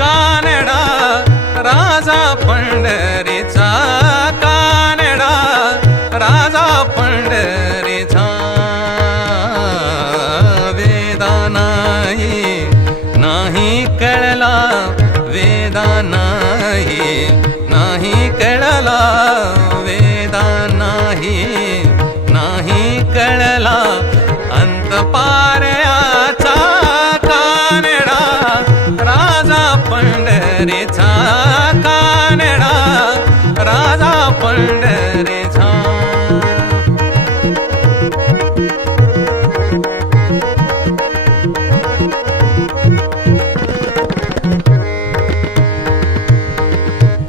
कानडा राजा पंढरीचा, कानडा राजा पंढरीचा. वेदा नाही कळला, वेदा नाही कळला, वेदा नाही कळला अंत पारयाचा. कानडा राजा पंढरीचा, कानडा राजा पंढरीचा.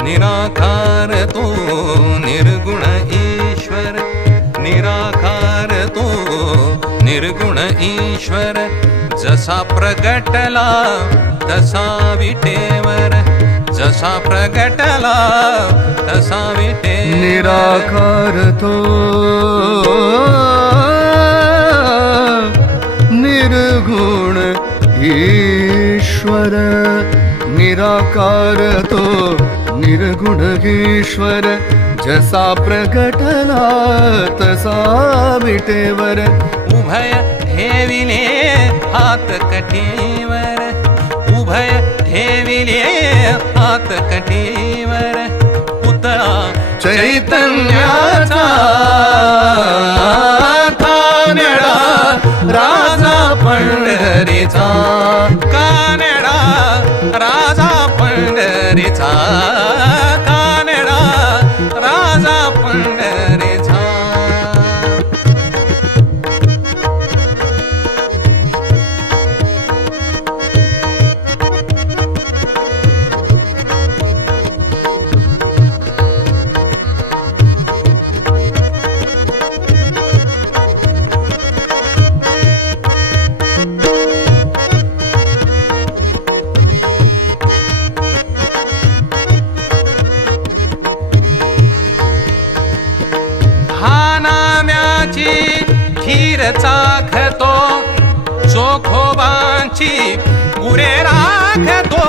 निराकार तो निर्गुण ईश्वर, निराकार तो निर्गुण ईश्वर. जसा प्रगटला तसा विटेवर, जसा प्रगटला तसा विटेवर. निराकार तो निर्गुण ईश्वर, निराकार तो निर्गुण ईश्वर. जसा प्रगटला तसा विटेवर. उभय ठेविले हात कटीवर, उभय ठेविले हात कटीवर. पुतळा चैतन्याचा, कानडा राजा पंढरीचा, कानडा राजा पंढरीचा, कानडा राजा पंढरीचा. खीर चाखतो, चोखोबांची गुरे राखतो.